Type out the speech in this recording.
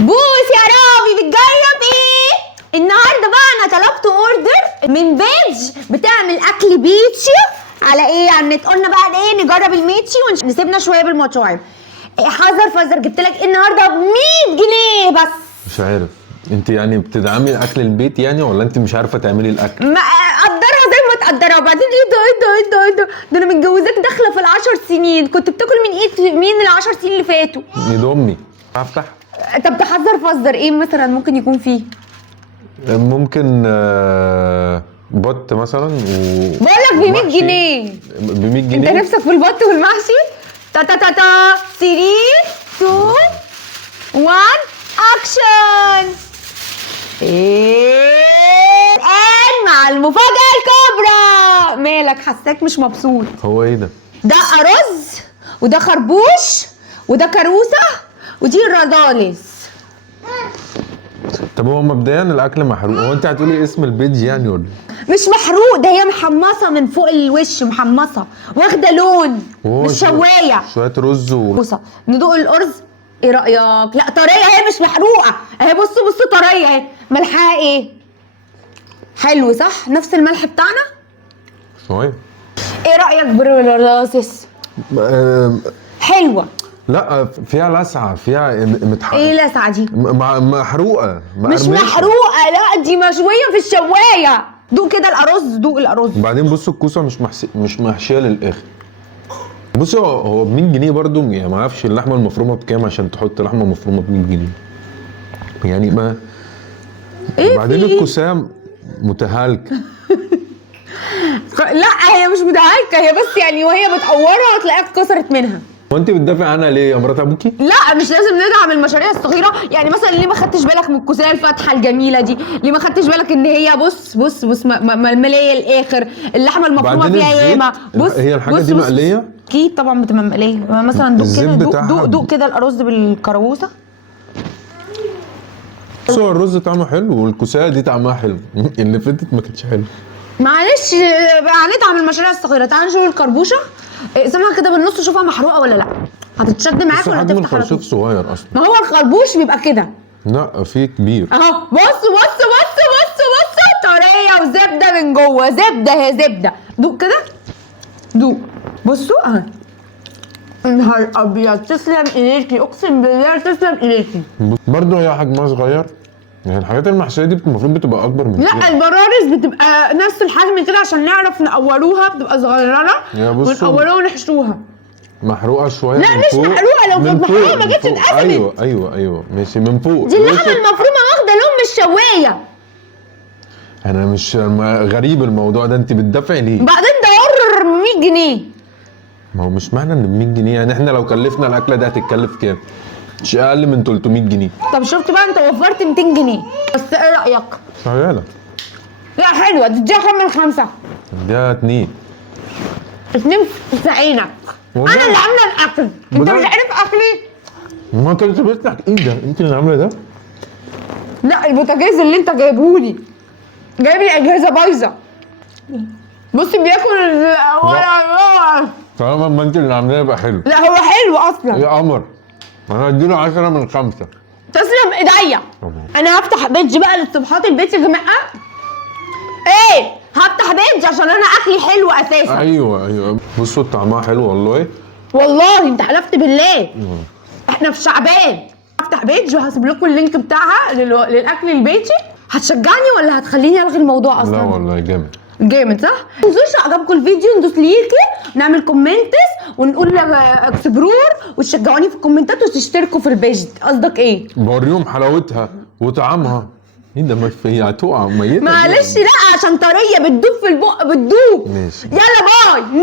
بوس يا رامي بتجرب ايه؟ النهارده بقى انا طلبت اوردر من بيج بتعمل اكل بيتشي على ايه؟ على النت. قلنا بقى ايه نجرب الميتشي ونسيبنا شويه بالمطاعم. حذر فذر جبت لك ايه النهارده ب 100 جنيه بس. مش عارف انت يعني بتدعمي اكل البيت يعني ولا انت مش عارفه تعملي الاكل؟ ما قدرها زي ما تقدرها. وبعدين ده انا متجوزاك داخله في ال10 سنين. كنت بتاكل من ايد مين ال10 سنين اللي فاتوا؟ ايد امي. افتح. طب تحذر فذر ايه مثلا ممكن يكون فيه؟ ممكن بط مثلا بقول لك ب 100 جنيه. ب 100 انت جنيه نفسك في البط والمحشي؟ تا تا تا تا 3 2 1 اكشن. الآن مع المفاجأة الكبرى. مالك حساك مش مبسوط؟ هو ايه ده؟ ده أرز وده خربوش وده كروسة ودي الرادالس. طب هو مبدئيا الاكل محروق، هو انت هتقولي اسم البيج يعني ولا؟ مش محروق، ده هي محمصة من فوق الوش، محمصة واخدة لون مش شواية. شوية رز بص ندوق الأرز. ايه رأيك؟ لا طرية اهي مش محروقة اهي. بصوا طرية اهي. ملحها ايه؟ حلو صح؟ نفس الملح بتاعنا؟ شوية. ايه رأيك بالرصاص؟ حلوة. لا فيها لسعة، فيها متحرقة. ايه لسعة دي؟ محروقة مش محروقة، لا دي مشوية في الشواية. دوق كده الأرز، دوق الأرز. وبعدين بصوا الكوسة مش محشية للآخر. بصي هو ب 100 جنيه برضو، يعني ما اعرفش اللحمه المفرومه بكام عشان تحط لحمه مفرومه ب 100 جنيه يعني ما ايه. وبعدين الكوسام متهالكه. لا هي مش متهالكه، هي بس يعني وهي بتقورها هتلاقيها اتكسرت منها. هو انت بتدافع عنها ليه يا مرات ابوكي؟ لا مش لازم ندعم المشاريع الصغيره. يعني مثلا ليه ما خدتش بالك من الكوسيه الفاتحه الجميله دي؟ ليه ما خدتش بالك ان هي بص ململيه الاخر، اللحمه المفرومه فيها ياما. بص هي الحاجه دي مقليه؟ اكيد طبعا بتبقى مقليه. مثلا دوق كده، دوق كده الارز بالكروسه. بص هو الرز طعمه حلو والكوسيه دي طعمها حلو. اللي فاتت ما كانتش حلو. معلش هندعم المشاريع الصغيره. تعال نشوف الكربوشه. اقسمها كده بالنص شوفها محروقه ولا لا. هتتشد معاك ولا حجم تفتح؟ الخرشوف صغير اصلا. ما هو الخربوش بيبقى كده. لا في كبير اهو. بص طريه وزبده من جوه. زبده هي زبده. دوق كده، دوق. بصوا اهو. نهار ابيض. تسلم ايديكي، اقسم بالله تسلم ايديكي. برضه هي حجمها صغير. يعني الحاجات المحشيه دي المفروض بتبقى اكبر من كده. لا البرارس بتبقى نفس الحجم كده عشان نعرف نقوروها. بتبقى صغيره ونقوروها ونحشوها. محروقه شويه. لا مش محروقه. لو كانت محروقه ما كانتش اتقفلت. ايوه ماشي من فوق. دي اللحمه المفرومه واخده لون مش شوايه. انا مش غريب الموضوع ده، انت بتدافعي ليه؟ بعدين ده اوردر 100 جنيه. ما هو مش معنى ان ب 100 جنيه يعني احنا لو كلفنا الاكله دي هتتكلف كام؟ مش اقل من 300 جنيه. طب شفت بقى انت وفرت 200 جنيه. بس ايه رايك؟ شغاله. لا حلوه. تديها كام من 5؟ اديها 2. 2 في عينك. انا اللي عامله الاكل. انت مش عارف اكلي. ما كنتش بفتح ايه ده؟ انت اللي عامله ده؟ لا البوتاجاز اللي انت جايبهولي جايب لي اجهزه بايظه. بص بياكل ولا طالما ما انت اللي عاملاه يبقى حلو. لا هو حلو اصلا يا قمر. انا هديله 10 من 5. تسلم ايديا. انا هفتح بيج بقى للصبحات البيت يا جماعه. ايه هفتح بيج عشان انا اكلي حلو اساسا. ايوه بصوا طعمها حلو والله. والله انت حلفت بالله. احنا في شعبان. هفتح بيج وهسيب لكم اللينك بتاعها للاكل البيتي. هتشجعني ولا هتخليني الغي الموضوع اصلا؟ لا والله جامد صح؟ ما تنسوش عجبكم الفيديو ندوس ليكي، نعمل كومنتس ونقول اكسبرور وتشجعوني في الكومنتات وتشتركوا في البيج. قصدك ايه؟ بوريهم حلاوتها وطعمها. ايه ده؟ ما هي هتقع ميته. معلش لا عشان طريه بتدوب في البق بتدوب. ماشي. يلا باي.